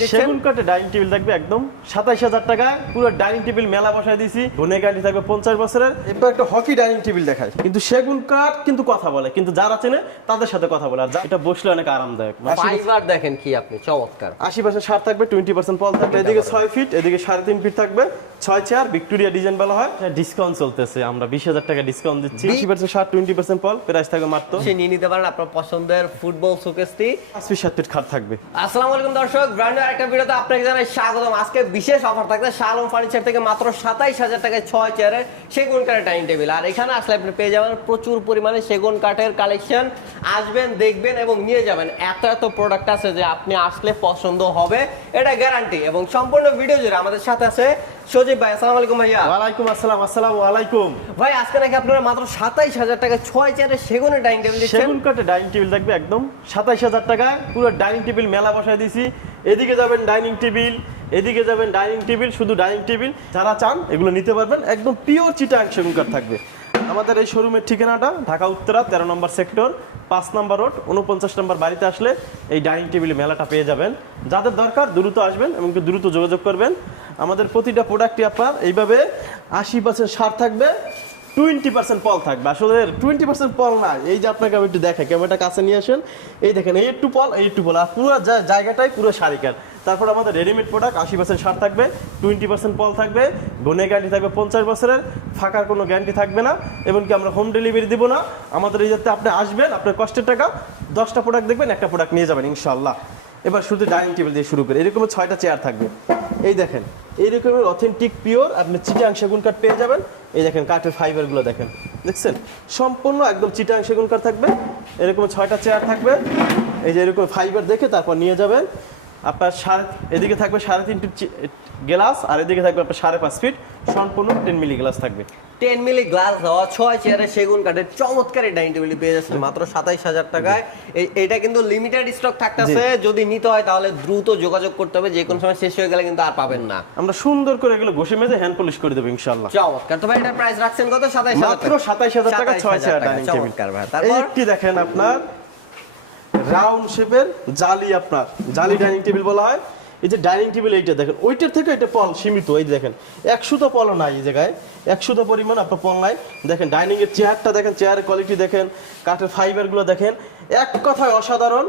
দিচ্ছেন? সেগুন কাঠের ডাইনিং টেবিল থাকবে একদম 27000 টাকায়। পুরো ডাইনিং টেবিল মেলা বসায় দিয়েছি, গুণে গ্যারান্টি থাকবে 50 বছরের। এবার একটা হকি ডাইনিং টেবিল দেখায়, কিন্তু সেগুন কাঠ কিন্তু কথা বলে, কিন্তু যারা চেনে তাদের সাথে কথা বলে, আর এটা বসলে অনেক আরামদায়ক। ফাইবার দেখেন কি আপনি, চমৎকার। 80% ছাড় থাকবে, 20% পল থাকবে। এদিকে 6 ফিট, এদিকে 3.5 ফিট থাকবে। 6 চেয়ার, ভিক্টোরিয়া ডিজাইন বলা হয়। ডিসকাউন্ট চলতেছে, আমরা 20000 টাকা ডিসকাউন্ট দিচ্ছি। 80% ছাড়, 20% পল, প্রাইস থাকবে মাত্র। সে নিয়ে নিতে পারেন আপনার পছন্দের ফুটবল শোকেসটি। 5 ফিট 7 ফিট খাট থাকবে। আসসালামু আলাইকুম দর্শক, ব্র্যান্ড একটা ভিডিওতে আপনাকে জানাই স্বাগতম। আজকে বিশেষ অফার থাকবে শালম ফার্নিচার থেকে মাত্র 27000 টাকায় 6 চেয়ারের সেগুন কাঠের ডাইনিং টেবিল। আর এখানে আসলে আপনি পেয়ে যাবেন প্রচুর পরিমাণে সেগুন কাঠের কালেকশন। আসবেন, দেখবেন এবং নিয়ে যাবেন। এত প্রোডাক্ট আছে যে আপনি আসলে পছন্দ হবে, এটা গ্যারান্টি। এবং সম্পূর্ণ ভিডিও জুড়ে আমাদের সাথে আছে সজীব ভাই। আসসালামু আলাইকুম ভাইয়া। ওয়ালাইকুম আসসালাম। আসসালামু আলাইকুম ভাই, আজকে নাকি আপনারা মাত্র 27000 টাকায় 6 চেয়ারের সেগুনের ডাইনিং টেবিল দিচ্ছেন। সেগুন কাঠের ডাইনিং টেবিল থাকবে একদম 27000 টাকায়। পুরো ডাইনিং টেবিল মেলা বসায় দিয়েছি। এদিকে যাবেন ডাইনিং টেবিল, এদিকে যাবেন ডাইনিং টেবিল, শুধু ডাইনিং টেবিল। যারা চান এগুলো নিতে পারবেন, একদম পিওর চিটাং সেগুন কাঠ থাকবে। আমাদের এই শোরুমের ঠিকানাটা ঢাকা উত্তরা 13 নম্বর সেক্টর, 5 নম্বর রোড, 49 নম্বর বাড়িতে আসলে এই ডাইনিং টেবিল মেলাটা পেয়ে যাবেন। যাদের দরকার দ্রুত আসবেন এবং দ্রুত যোগাযোগ করবেন। আমাদের প্রতিটা প্রোডাক্টই আপনার এইভাবে 80% ছাড় থাকবে, 20% পল থাকবে। আসলে 20% পল না, এই যে আপনাকে আমি একটু দেখাই, ক্যামেরাটা কাছে নিয়ে আসেন। এই দেখেন, এই একটু পল, এই একটু পল, আর পুরো জায়গাটাই পুরো শাড়িকার। তারপর আমাদের রেডিমেড প্রোডাক্ট 80% ছাড় থাকবে, 20% পল থাকবে, গুণে গ্যারান্টি থাকবে 50 বছরের, ফাঁকার কোনো গ্যারান্টি থাকবে না। এবং কি আমরা হোম ডেলিভারি দিব না। আমাদের এই যাতে আপনি আসবেন, আপনার কষ্টের টাকা, 10টা প্রোডাক্ট দেখবেন, একটা প্রোডাক্ট নিয়ে যাবেন ইনশাল্লাহ। এবার শুধু ডাইনিং টেবিল দিয়ে শুরু করে এরকম 6টা চেয়ার থাকবে। এই দেখেন, এইরকমের অথেন্টিক পিওর আপনি চিটাং সেগুন কাঠ পেয়ে যাবেন। এই দেখেন কাঠের ফাইবারগুলো দেখেন, দেখছেন, সম্পূর্ণ একদম চিটাং সেগুন কাঠ থাকবে। এরকম 6টা চেয়ার থাকবে। এই যে এরকম ফাইবার দেখে তারপর নিয়ে যাবেন। আপনার এদিকে থাকবে 3.5 ফিট গ্লাস, আর এদিকে থাকবে আপনার 5.5 ফিট সম্পূর্ণ 10 মিলি গ্লাস থাকবে। 10 মিলি গ্লাস দেওয়া 6 চেয়ারের সেগুন কাঠের চমৎকার এই ডাইনিং টেবিল পেয়ে যাচ্ছেন মাত্র 27000 টাকায়। এটা কিন্তু লিমিটেড স্টক থাকতেছে, যদি নিতে হয় তাহলে দ্রুত যোগাযোগ করতে হবে, যে কোনো সময় শেষ হয়ে গেলে কিন্তু আর পাবেন না। আমরা সুন্দর করে এগুলো ঘষে মেজে হ্যান্ড পলিশ করে দেব ইনশাআল্লাহ। চমৎকার। তো ভাই এটার প্রাইস রাখছেন কত? 27000 মাত্র 27000 টাকা 6 চেয়ার ডাইনিং টেবিল। চমৎকার ভাই। তারপর এইটি দেখেন আপনার রাউন্ড শেপের জালি, আপনার জালি ডাইনিং টেবিল বলা হয়। এই যে ডাইনিং টেবিল, এইটা দেখেন, ওইটার থেকে এটা পল সীমিত। এই দেখেন 100 পলও নাই এই জায়গায়, 100 পরিমাণ আপনার পল নাই। দেখেন ডাইনিং এর চেয়ারটা দেখেন, চেয়ারের কোয়ালিটি দেখেন, কাঠের ফাইবারগুলো দেখেন, এক কথায় অসাধারণ।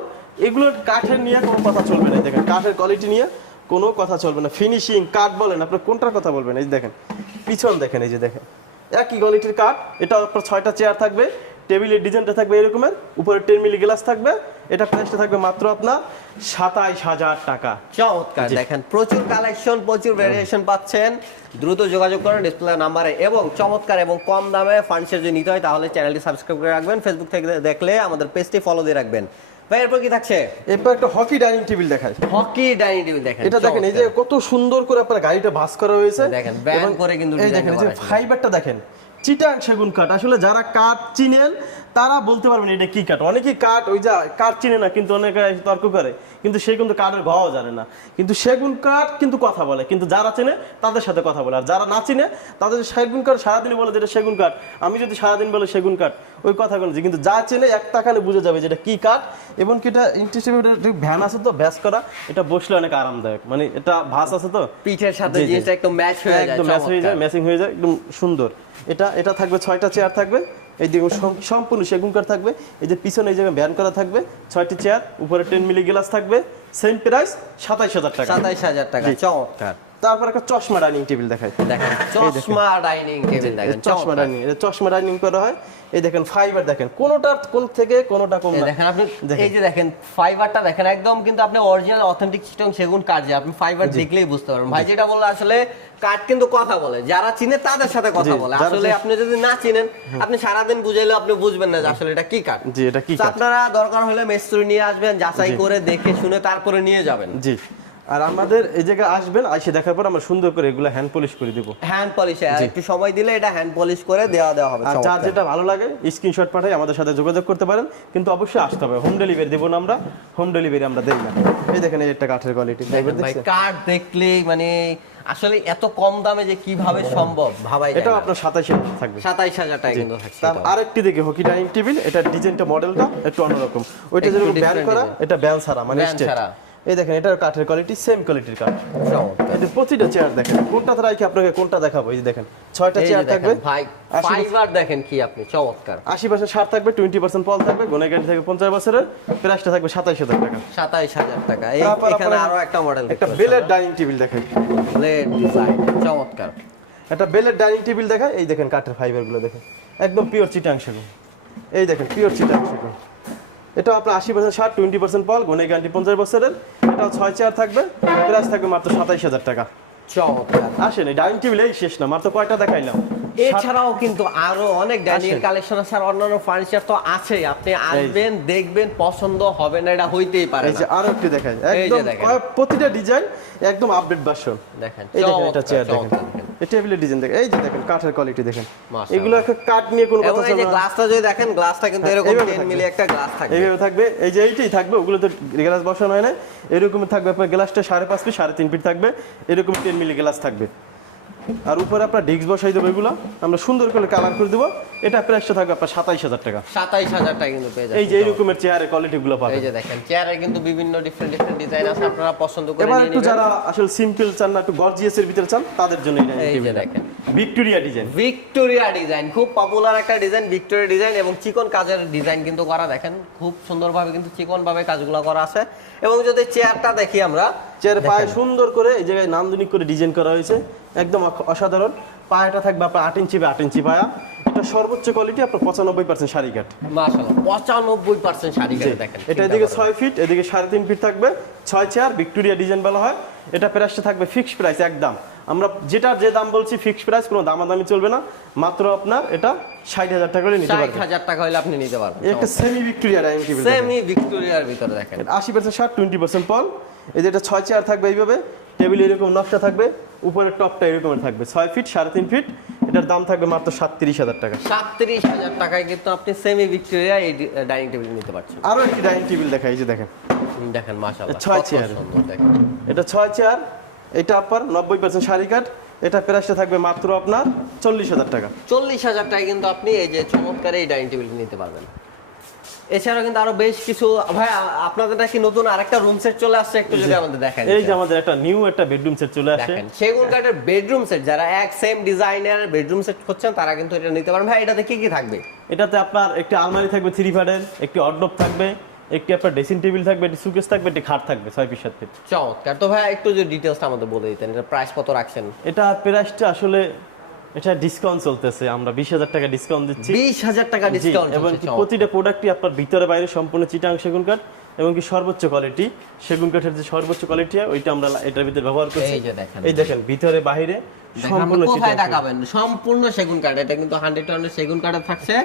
এগুলো কাঠের নিয়ে কোনো কথা চলবে না। দেখেন কাঠের কোয়ালিটি নিয়ে কোনো কথা চলবে না। ফিনিশিং কাঠ বলেন, আপনি কোনটার কথা বলবেন? এই দেখেন পিছন দেখেন, এই যে দেখেন একই কোয়ালিটির কাঠ। এটা আপনার 6টা চেয়ার থাকবে, টেবিলের ডিজাইনটা থাকবে এরকমের, উপরে 10 মিলি গ্লাস থাকবে। এটা প্রাইসটা থাকবে মাত্র আপনার 27000 টাকা। চমৎকার। দেখেন প্রচুর কালেকশন, প্রচুর ভেরিয়েশন পাচ্ছেন। দ্রুত যোগাযোগ করেন ডিসপ্লে নাম্বারে। এবং চমৎকার এবং কম দামে ফার্নিচার যদি নিতে হয় তাহলে চ্যানেলটি সাবস্ক্রাইব করে রাখবেন। ফেসবুক থেকে দেখলে আমাদের পেজটি ফলো দিয়ে রাখবেন। ভাই এরপর কি থাকছে? এরপর একটা হকি ডাইনিং টেবিল দেখায়। হকি ডাইনিং টেবিল দেখেন, এটা দেখেন, এই যে কত সুন্দর করে আপনার গাড়িটা ভাঁজ করা হয়েছে। দেখেন ব্যান করে কিন্তু এই দেখেন, এই যে ফাইবারটা দেখেন, চিটাং সেগুন কাঠ। আসলে যারা কাঠ চিনেন তারা বলতে পারবেন এটা কি কাঠ। অনেকেই কাঠ ওই যা কাঠ চিনে না, কিন্তু অনেকে তর্ক করে, কিন্তু সে কিন্তু কাঠের ঘও জানে না। কিন্তু সেগুন কাঠ কিন্তু কথা বলে, কিন্তু যারা চেনে তাদের সাথে কথা বলে। আর যারা না চিনে তাদের সেগুন কাঠ সারাদিন বলে যেটা সেগুন কাঠ। আমি যদি সারাদিন বলে সেগুন কাঠ, ওই কথা বলছি, কিন্তু যা চেনে এক তাকালে বুঝে যাবে যেটা কি কাঠ। এবং কি এটা ইন্টারেস্টিং ভ্যান আছে তো, ব্যাস করা, এটা বসলে অনেক আরামদায়ক। মানে এটা ভাঁজ আছে তো, পিঠের সাথে জিনিসটা একদম ম্যাচ হয়ে যায়, একদম ম্যাচ হয়ে যায়, ম্যাচিং হয়ে যায়, একদম সুন্দর। এটা থাকবে 6টা চেয়ার থাকবে। এই দিকে সম্পূর্ণ সেগুন কাঠ থাকবে। এই যে পিছনে এই জায়গায় ব্যান করা থাকবে, 6টি চেয়ার, উপরে 10 মিলি গ্লাস থাকবে। সেম প্রাইস 27000 টাকা। 27000 টাকা। চমৎকার। তারপর একটা চশমা ডাইনিং টেবিল দেখাই। দেখেন চশমা ডাইনিং টেবিল দেখেন, চশমা ডাইনিং, এটা চশমা ডাইনিং করা হয়। এই দেখেন ফাইবার দেখেন, কোনোটা কোন থেকে কোনোটা কম না। দেখেন আপনি এই যে দেখেন ফাইবারটা দেখেন, একদম কিন্তু আপনি অরিজিনাল অথেন্টিক চিটাং সেগুন কাঠ, যে আপনি ফাইবার দেখলেই বুঝতে পারবেন। ভাই যেটা বললো আসলে কাঠ কিন্তু কথা বলে, যারা চিনে তাদের সাথে কথা বলে। আসলে আপনি যদি না চিনেন, আপনি সারাদিন বুঝাইলেও আপনি বুঝবেন না যে আসলে এটা কি কাঠ। জি, এটা কি কাঠ। আপনারা দরকার হলে মিস্ত্রি নিয়ে আসবেন, যাচাই করে দেখে শুনে তারপরে নিয়ে যাবেন। জি, আর আমাদের এই জায়গায় আসবেন, এসে দেখার পর আমরা সুন্দর করে এগুলো হ্যান্ড পলিশ করে দিব। হ্যান্ড পলিশ একটু সময় দিলে এটা হ্যান্ড পলিশ করে দেওয়া হবে। আর যার যেটা ভালো লাগে স্ক্রিনশট পাঠাই আমাদের সাথে যোগাযোগ করতে পারেন, কিন্তু অবশ্যই আসতে হবে। হোম ডেলিভারি দেব না আমরা, হোম ডেলিভারি আমরা দেই না। এই দেখেন এই একটা কাঠের কোয়ালিটি, ভাই কাঠ দেখলেই মানে আসলে এত কম দামে যে কিভাবে সম্ভব ভাবাই যায় না। এটা আপনার 27000 থাকবে। 27000 টাকা কিন্তু থাকছে। তার আরেকটি দিকে হকি ডাইনিং টেবিল, এটা ডিজাইনটা মডেলটা একটু অন্যরকম। ওইটা যেরকম ব্যান করা, এটা ব্যান ছাড়া, মানে স্টেট। এই দেখেন এটার কাঠের কোয়ালিটি সেম কোয়ালিটির কাঠ। চমৎকার। এই যে প্রতিটা চেয়ার দেখেন, কোনটাতে রাখি আপনাকে কোনটা দেখাবো। এই যে দেখেন 6টা এই যে চেয়ার দেখেন থাকবে, ভাই, ফাইবার দেখেন কি আপনি, চমৎকার। 80% সার থাকবে, 20% পল থাকবে, গোনে গ্যারান্টি থাকবে 50 বছরের, প্রাইসটা থাকবে 27000 টাকা। 27000 টাকা। তারপর এখানে আপনারা আরো একটা মডেল একটা বেলের ডাইনিং টেবিল দেখেন, ব্লেড ডিজাইন, চমৎকার। একটা বেলের ডাইনিং টেবিল দেখায়। এই দেখেন কাঠের ফাইবার গুলো দেখেন, একদম পিওর চিটাং সেগুন। এই দেখেন পিওর চিটাং সেগুন। এটা আপনার 80% সার, 20% পল, গোনে গ্যারান্টি 50 বছরের। এটাও 6 চেয়ার থাকবে, প্রাইস থাকবে মাত্র 27000 টাকা। চমৎকার। আসেন, এই ডাইনিং টেবিল এই শেষ না, মাত্র কয়টা দেখাইলাম। এছাড়াও কিন্তু আরো অনেক ডাইনিং আসেন। কালেকশন আছে, আর অন্যান্য ফার্নিচার তো আছেই। আপনি আসবেন, দেখবেন, পছন্দ হবে না এটা হইতেই পারে এই যে না। আরো একটু দেখাই, এই যে একদম দেখেন। প্রতিটা ডিজাইন একদম আপডেট ভার্সন। দেখেন এই দেখেন এটা চেয়ার দেখেন, চমৎকার, দেখেন। এই টেবিলের ডিজাইন দেখেন, এই যে দেখেন কাঠের কোয়ালিটি দেখেন। মাশাআল্লাহ। এগুলো একটা কাঠ নিয়ে কোনো এবং কথা এই যে চলে না। গ্লাসটা যদি দেখেন, গ্লাসটা কিন্তু হ্যাঁ, এরকম এইভাবে 10 থাকবে। মিলি একটা গ্লাস থাকবে। এইভাবে থাকবে, এই যে এইটাই থাকবে, ওগুলো তো গ্লাস বসানো হয় না। এরকম থাকবে আপনার গ্লাসটা 5.5 ফিট, 3.5 ফিট থাকবে, এরকম 10 মিলি গ্লাস থাকবে। আর উপরে আপনার ডিস্ক বসাই দেবো, এগুলো আমরা সুন্দর করে কালার করে দেবো। এটা প্রাইসটা থাকবে আপনার 27000 টাকা। 27000 টাকা কিন্তু পেয়ে এই যে যাচ্ছেন। এইরকমের চেয়ারের কোয়ালিটি গুলো এই পাবেন। যে দেখেন চেয়ারের কিন্তু বিভিন্ন ডিফারেন্ট ডিজাইন আছে, আপনারা পছন্দ করে এবার নিয়ে একটু নেবেন। যারা আসলে সিম্পল চান না, একটু গর্জিয়াসের ভিতরে চান, তাদের জন্য এই যে দেখেন ভিক্টোরিয়া ডিজাইন। ভিক্টোরিয়া ডিজাইন, খুব পপুলার একটা ডিজাইন ভিক্টোরিয়া ডিজাইন, এবং চিকন কাজের ডিজাইন কিন্তু করা, দেখেন খুব সুন্দরভাবে কিন্তু চিকন ভাবে কাজগুলো করা আছে। এবং যদি চেয়ারটা দেখি আমরা, চেয়ারের পায়ে সুন্দর করে এই জায়গায় নান্দনিক করে ডিজাইন করা হয়েছে, একদম অসাধারণ। পায়াটা থাকবে আপনার 8 ইঞ্চি বা 8 ইঞ্চি পায়া। এটা সর্বোচ্চ কোয়ালিটি, আপনার 95% শাড়ি কাঠ। মাশাআল্লাহ 95% শাড়ি কাটে দেখেন। এটা এদিকে 6 ফিট, এদিকে 3.5 ফিট থাকবে, 6 চেয়ার, ভিক্টোরিয়া ডিজাইন বলা হয়। এটা প্রাইসটা থাকবে ফিক্সড প্রাইস একদম। আমরা যেটার যে দাম বলছি ফিক্সড প্রাইস, কোনো দামাদামি চলবে না। মাত্র আপনার এটা 60000 টাকা করে নিতে পারবেন। 60000 টাকা হলে আপনি নিতে পারবেন। একটা semi Victoria dining table, semi ভিক্টোরিয়ার ভিতরে দেখেন 80% শার্ট, 20% পল। এই যে এটা 6 চেয়ার থাকবে, এইভাবে টেবিল এরকম নকশা থাকবে, উপরের টপটা এরকমের থাকবে, 6 ফিট, 3.5 ফিট। এটার দাম থাকবে মাত্র 37000 টাকা। 37000 টাকায় কিন্তু আপনি সেমি ভিক্টোরিয়া এই ডাইনিং টেবিল নিতে পারছেন। আরো একটি ডাইনিং টেবিল দেখাই, এই যে দেখেন দেখেন মাশাআল্লাহ 6 কত চেয়ার। সুন্দর দেখেন। এটা 6 চেয়ার, এটা আপনার 90% শাড়ি কাঠ। এটা প্রাইসটা থাকবে মাত্র আপনার 40000 টাকা। 40000 টাকায় কিন্তু আপনি এই যে চমৎকার এই ডাইনিং টেবিল নিতে পারবেন। এছাড়াও কিন্তু আরো বেশ কিছু, ভাই আপনাদের নাকি নতুন আরেকটা রুম সেট চলে আসছে, একটু যদি আমাদের দেখান। এই যে আমাদের একটা নিউ একটা বেডরুম সেট চলে আসে। দেখেন সেগুন কাঠের বেডরুম সেট, যারা এক সেম ডিজাইনের বেডরুম সেট করছেন তারা কিন্তু এটা নিতে পারেন। ভাই এটাতে কি কি থাকবে? এটাতে আপনার একটি আলমারি থাকবে 3 ফাটের, একটি অর্ডব থাকবে, একটি আপনার ড্রেসিং টেবিল থাকবে, একটি সুকেস থাকবে, একটি খাট থাকবে 6 ফিট 7 ফিট। চমৎকার। তো ভাই একটু যদি ডিটেইলসটা আমাদের বলে দিতেন, এটা প্রাইস কত রাখছেন? এটা প্রাইসটা আসলে এটা ডিসকাউন্ট চলতেছে, আমরা 20000 টাকা ডিসকাউন্ট দিচ্ছি। 20000 টাকা জি, ডিসকাউন্ট এবং কি প্রতিটা প্রোডাক্টই আপনার ভিতরে বাইরে সম্পূর্ণ চিটাং সেগুন কাঠ, এবং কি সর্বোচ্চ কোয়ালিটি সেগুন কাঠের যে সর্বোচ্চ কোয়ালিটি ওইটা আমরা এটার ভিতরে ব্যবহার করছি। এই যে দেখেন, এই দেখেন ভিতরে বাইরে সম্পূর্ণ কোথায় চিটাং। দেখাবেন? সম্পূর্ণ সেগুন কাঠ, এটা কিন্তু 100% সেগুন কাঠে থাকছে।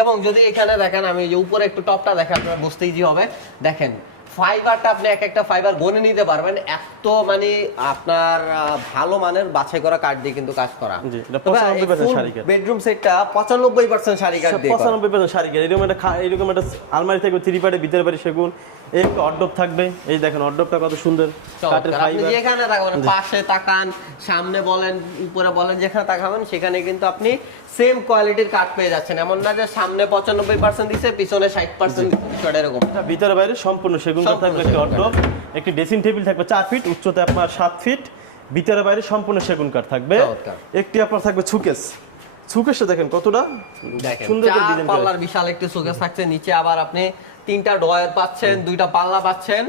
এবং যদি এখানে দেখেন, আমি যে উপরে একটু টপটা দেখেন, আপনারা বুঝতে ইজি হবে। দেখেন ফাইবারটা আপনি এক একটা ফাইবার গনে নিতে পারবেন, এত মানে আপনার ভালো মানের বাছাই করা কাঠ দিয়ে কিন্তু কাজ করা। জি, এটা 95% শাড়ি কাঠ। বেডরুম সেটটা 95% শাড়ি কাঠ দিয়ে করা। 95% শাড়ি কাঠ। এরকম একটা আলমারি থাকবে 3 পাটে, ভিতরে বাইরে সেগুন। এই একটা অর্ডব থাকবে, এই দেখেন অর্ডবটা কত সুন্দর কাঠের চমৎকার। আপনি ফাইবার। যেখানে তাকাবেন, পাশে তাকান, সামনে বলেন, উপরে বলেন, যেখানে তাকাবেন সেখানে কিন্তু আপনি সেম কোয়ালিটির কাঠ পেয়ে যাচ্ছেন। এমন না যে সামনে 95% দিছে, পিছনে 60% দিছে, এরকম। এটা ভিতরে বাইরে সম্পূর্ণ সেগুন কাঠ থাকবে, একটি অর্ডব, একটি ড্রেসিং টেবিল থাকবে 4 ফিট, উচ্চতা আপনার 7 ফিট, ভিতরে বাইরে সম্পূর্ণ সেগুন কাঠ থাকবে। চমৎকার। একটি আপনার থাকবে সুকেস। সুকেসটা দেখেন কতটা দেখেন সুন্দর করে 4 ডিজাইন করা। পাল্লার বিশাল একটি শোকেস থাকছে, নিচে আবার আপনি 3টা ডয়ার পাচ্ছেন, 2টা পাল্লা পাচ্ছেন।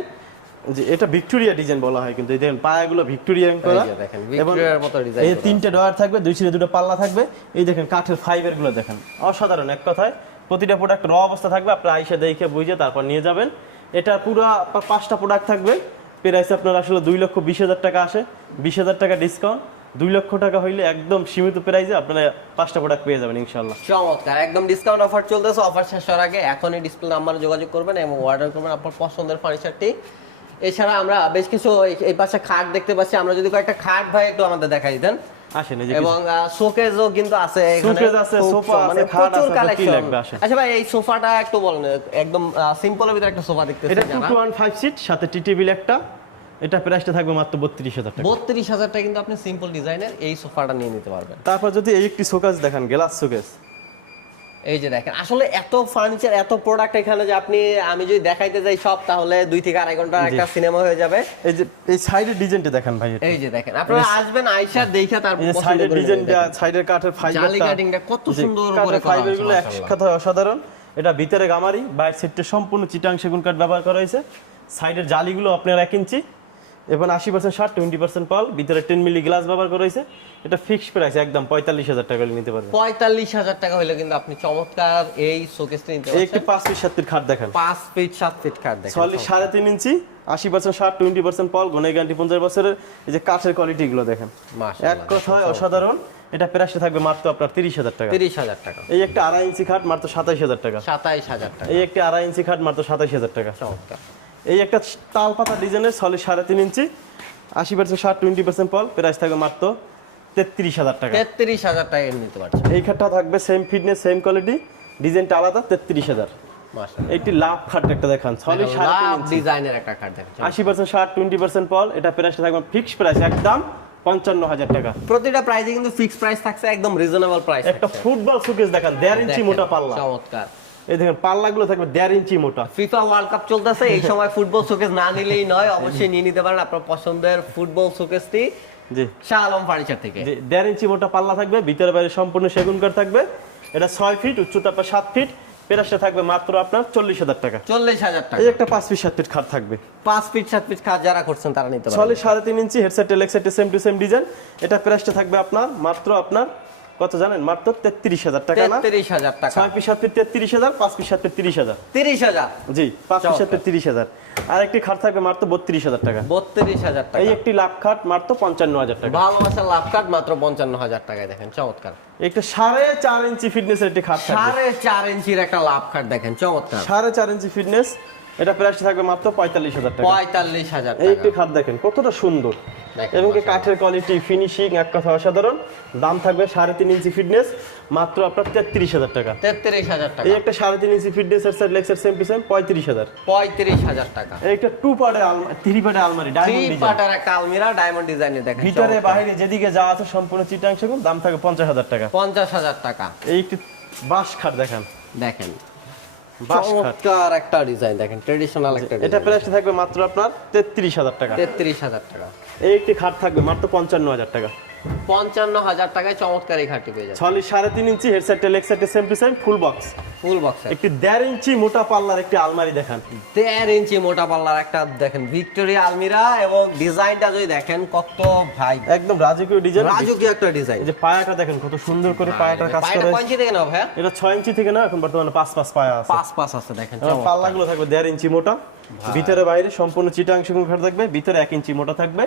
যে এটা ভিক্টোরিয়া ডিজাইন বলা হয়, কিন্তু এই দেখেন পায়াগুলো ভিক্টোরিয়া করা, এই যে দেখেন এবং ভিক্টোরিয়ার মতো ডিজাইন এই করা। 3টে ডয়ার থাকবে, 2 সাইডে 2টা পাল্লা থাকবে। এই দেখেন কাঠের ফাইবার গুলো দেখেন অসাধারণ। এক কথায় প্রতিটা প্রোডাক্ট র অবস্থা থাকবে, আপনারা আইসা দেখে বুঝে তারপর নিয়ে যাবেন। এটা পুরো 5টা প্রোডাক্ট থাকবে, প্রাইস আপনার আসলে 2,20,000 টাকা আসে, 20000 টাকা ডিসকাউন্ট। 2 লক্ষ টাকা হইলে একদম সীমিত প্রাইসে আপনারা 5টা প্রোডাক্ট পেয়ে যাবেন ইনশাআল্লাহ। চমৎকার, একদম ডিসকাউন্ট অফার চলতেছে। অফার শেষ হওয়ার আগে এখনই ডিসপ্লে নাম্বারে যোগাযোগ করবেন এবং অর্ডার করবেন আপনার পছন্দের ফার্নিচারটি। এছাড়া আমরা বেশ কিছু এই পাশে খাট দেখতে পাচ্ছি, আমরা যদি কয়েকটা খাট ভাই একটু আমাদের দেখাই দেন। আসেন, এই যে এবং শোকেজও কিন্তু আছে এখানে, শোকেস আছে, সোফা আছে, খাট প্রচুর আছে, কি কালেকশন। লাগবে আসেন। আচ্ছা ভাই এই সোফাটা একটু বলেন, একদম সিম্পলের ভিতরে একটা সোফা দেখতেছি এটা যারা 215 সিট, সাথে টি টেবিল একটা। এটা প্রাইসটা থাকবে মাত্র 32000 টাকা। 32000 টাকা কিন্তু আপনি সিম্পল ডিজাইনের এই সোফাটা নিয়ে নিতে পারবেন। তারপর যদি এই একটি শোকেস দেখেন, গ্লাস শোকেস, এই যে দেখেন আসলে এত ফার্নিচার এত প্রোডাক্ট এখানে যে আমি যদি দেখাইতে যাই সব তাহলে 2 থেকে 2.5 ঘন্টার একটা সিনেমা হয়ে যাবে। এই যে এই সাইডের ডিজাইনটা দেখেন ভাই, এই যে দেখেন আপনারা আসবেন আয়শা দেখা তারপর এই সাইডের ডিজাইনটা, সাইডের কাঠের ফাইবারটা, জালি কাটিংটা কত সুন্দর করে করা ফাইবারগুলো হয়েছে এক কথা অসাধারণ। এটা ভিতরে গামারি, বাইরের সেটটা সম্পূর্ণ চিটাং সেগুন কাঠ ব্যবহার করা হয়েছে। সাইডের জালিগুলো আপনার 1 ইঞ্চি এবং 80% শার্ট 20% পাল, ভিতরে 10 মিলি গ্লাস ব্যবহার করা হয়েছে। এটা ফিক্সড প্রাইস একদম 45,000 টাকা হলে নিতে পারবেন। 45,000 টাকা হলে কিন্তু আপনি চমৎকার এই শোকেসটা নিতে এই একটি পারবেন। 5 ফিট 7 ফিট খাট দেখেন, 5 ফিট 7 ফিট কাঠ দেখেন, সলিড 3.5 ইঞ্চি, 80% শার্ট 20% পাল, গনে গ্যারান্টি 50 বছরের। এই যে কাঠের কোয়ালিটি গুলো দেখেন, মাশাআল্লাহ এক কথায় অসাধারণ। এটা প্রাইসটা থাকবে মাত্র আপনার 30,000 টাকা। 30,000 টাকা। এই একটা 2.5 ইঞ্চি খাট মাত্র 27,000 টাকা। 27,000 টাকা। এই একটা 2.5 ইঞ্চি খাট মাত্র 27,000 টাকা। চমৎকার। এই একটা তাল পাতা ডিজাইনের সলিড 3.5 ইঞ্চি, 80% শার্ট 20% পাল, প্রাইস থাকবে মাত্র 33,000 টাকা। 33,000 টাকা নিতে পারছেন। এই খাটটা থাকবে সেম ফিটনেস সেম কোয়ালিটি, ডিজাইনটা আলাদা, 33,000। মাশাআল্লাহ। একটি লাভ খাট একটা দেখান, সলিড 3.5 লাভ ইঞ্চি, ডিজাইনের একটা কাঠ দেখেন। 80% শার্ট 20% পাল, এটা প্রাইসটা থাকবে ফিক্সড প্রাইস একদম 55,000 টাকা। প্রতিটা প্রাইসে কিন্তু ফিক্সড প্রাইস থাকছে, একদম রিজনেবল প্রাইস। একটা ফুটবল শোকেস দেখেন, 1.5 ইঞ্চি মোটা পাল্লা। চমৎকার। এই দেখেন পাল্লাগুলো থাকবে 1.5 ইঞ্চি মোটা। ফিফা ওয়ার্ল্ড কাপ চলতেছে, এই সময় ফুটবল শোকেস না নিলেই নয়, অবশ্যই নিয়ে নিতে পারেন আপনার পছন্দের ফুটবল শোকেসটি জি, শাহ আলম ফার্নিচার থেকে। 1.5 ইঞ্চি মোটা পাল্লা থাকবে, ভিতরে বাইরে সম্পূর্ণ সেগুন কাঠ থাকবে। এটা 6 ফিট, উচ্চতা আপনার 7 ফিট, প্রাইসটা থাকবে মাত্র আপনার 40,000 টাকা। 40,000 টাকা। এই একটা 5 ফিট 7 ফিট খাট থাকবে, 5 ফিট 7 ফিট কাঠ যারা করছেন তারা নিতে পারেন। সলিড 3.5 ইঞ্চি, হেডসেট টেলেক্সেট সেম টু সেম ডিজাইন। এটা প্রাইসটা থাকবে আপনার মাত্র আপনার কত জানেন, মাত্র 33,000 টাকা। না 33,000 টাকা। 6 ফিট 7 ফিট 33,000, 5 ফিট 7 ফিট 30,000। 30,000। জি, 5 ফিট 7 ফিট 30,000। আর একটি খাট থাকবে মাত্র 32,000 টাকা। 32,000 টাকা। এই একটি লাভ খাট মাত্র 55,000 টাকা। ভালোবাসার লাভ কাঠ মাত্র 55,000 টাকায় দেখেন, চমৎকার। একটা 4.5 ইঞ্চি ফিটনেসের একটি খাট থাকবে, 4.5 ইঞ্চির একটা লাভ কাঠ দেখেন, চমৎকার। 4.5 ইঞ্চি ফিটনেস, এটা প্রাইসটা থাকবে মাত্র 45,000 টাকা। 45,000 এই টাকা। একটি খাট দেখেন কতটা সুন্দর, দেখেন, এবং কি মাশাআল্লাহ। কাঠের কোয়ালিটি ফিনিশিং এক কথা অসাধারণ। দাম থাকবে 3.5 ইঞ্চি ফিটনেস, মাত্র আপনার 33,000 টাকা। 33,000 টাকা। এই একটা 3.5 ইঞ্চি ফিটনেস এর side Lexar same to same 35,000। 35,000 টাকা। এই একটা 2 পার্টের আলমারি, 3 পার্টের আলমারি, ডায়মন্ড 3 ডিজাইন, পার্টের একটা আলমিরা ডায়মন্ড ডিজাইনের দেখেন, ভিতরে চমৎকার। বাইরে যেদিকে যা আছে সম্পূর্ণ চিটাং সেগুন, দাম থাকবে 50,000 টাকা। 50,000 টাকা। এই একটি বাঁশ খাট দেখেন, দেখেন বাঁশ খাট, চমৎকার একটা ডিজাইন দেখেন, ট্রেডিশনাল একটা এটা ডিজাইন। প্রাইসটা থাকবে মাত্র আপনার 33,000 টাকা। 33,000 টাকা। এই একটি খাট থাকবে মাত্র 55,000 টাকা। 55,000 টাকায় চমৎকার এই খাটটি পেয়ে যাচ্ছে। সলিড 3.5 ইঞ্চি, হেডসেট টেলেক্সেট same to same full box. Full box. একটি 1.5 ইঞ্চি মোটা পাল্লার একটি আলমারি দেখান, 1.5 ইঞ্চি মোটা পাল্লার একটা দেখেন ভিক্টোরিয়া আলমিরা, এবং ডিজাইনটা যদি দেখেন কত ভাই একদম রাজকীয় ডিজাইন। রাজকীয় একটা ডিজাইন। এই যে পায়াটা দেখেন কত সুন্দর করে পায়াটার কাজ পায়টা করা কয় হয়েছে। ইঞ্চি থেকে নাও ভাইয়া? এটা 6 ইঞ্চি থেকে না, এখন বর্তমানে 5 পায়া আছে। 5 আছে দেখেন, এবং চমৎকার। পাল্লাগুলো থাকবে 1.5 ইঞ্চি মোটা, ভিতরে বাইরে সম্পূর্ণ চিটাং সেগুন কাঠ থাকবে, ভিতরে 1 ইঞ্চি মোটা থাকবে।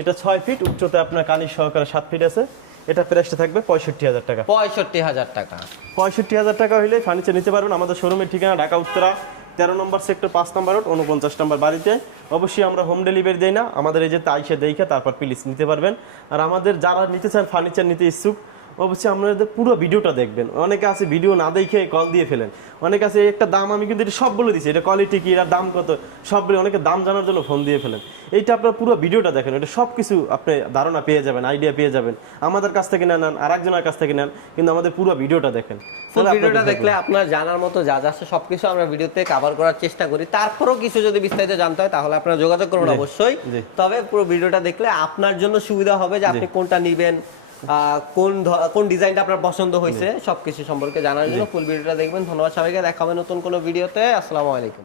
এটা 6 ফিট, উচ্চতা আপনার কানির সহকারে 7 ফিট আছে। এটা প্রাইসটা থাকবে 65,000 টাকা। 65,000 টাকা। 65,000 টাকা হলে ফার্নিচার নিতে পারবেন। আমাদের শোরুমের ঠিকানা ঢাকা উত্তরা 13 নম্বর সেক্টর 5 নম্বর রোড 49 নম্বর বাড়িতে। অবশ্যই আমরা হোম ডেলিভারি দেই না, আমাদের এই যে তাইসে দেখে তারপর প্লিজ নিতে পারবেন। আর আমাদের যারা নিতে চান, ফার্নিচার নিতে ইচ্ছুক, অবশ্যই আপনাদের পুরো ভিডিওটা দেখবেন। অনেকে আছে ভিডিও না দেখে কল দিয়ে ফেলেন, অনেকে আছে একটা দাম, আমি কিন্তু এটা সব বলে দিচ্ছি, এটা কোয়ালিটি কি, এর দাম কত, সব বলে অনেকে দাম জানার জন্য ফোন দিয়ে ফেলেন। এইটা আপনার পুরো ভিডিওটা দেখেন, এটা সব কিছু আপনি ধারণা পেয়ে যাবেন, আইডিয়া পেয়ে যাবেন। আমাদের কাছ থেকে নেন আর একজনের কাছ থেকে নেন, কিন্তু আমাদের পুরো ভিডিওটা দেখেন। ফুল ভিডিওটা দেখলে আপনার জানার মতো যা যা আছে সবকিছু আমরা ভিডিওতে কভার করার চেষ্টা করি। তারপরেও কিছু যদি বিস্তারিত জানতে হয় তাহলে আপনারা যোগাযোগ করুন অবশ্যই। জি। তবে পুরো ভিডিওটা দেখলে আপনার জন্য সুবিধা হবে যে আপনি কোনটা নেবেন, কোন ডিজাইনটা আপনার পছন্দ হয়েছে, সবকিছু সম্পর্কে জানার জন্য ফুল ভিডিওটা দেখবেন। ধন্যবাদ সবাইকে, দেখা হবে নতুন কোনো ভিডিওতে। আসসালামু আলাইকুম।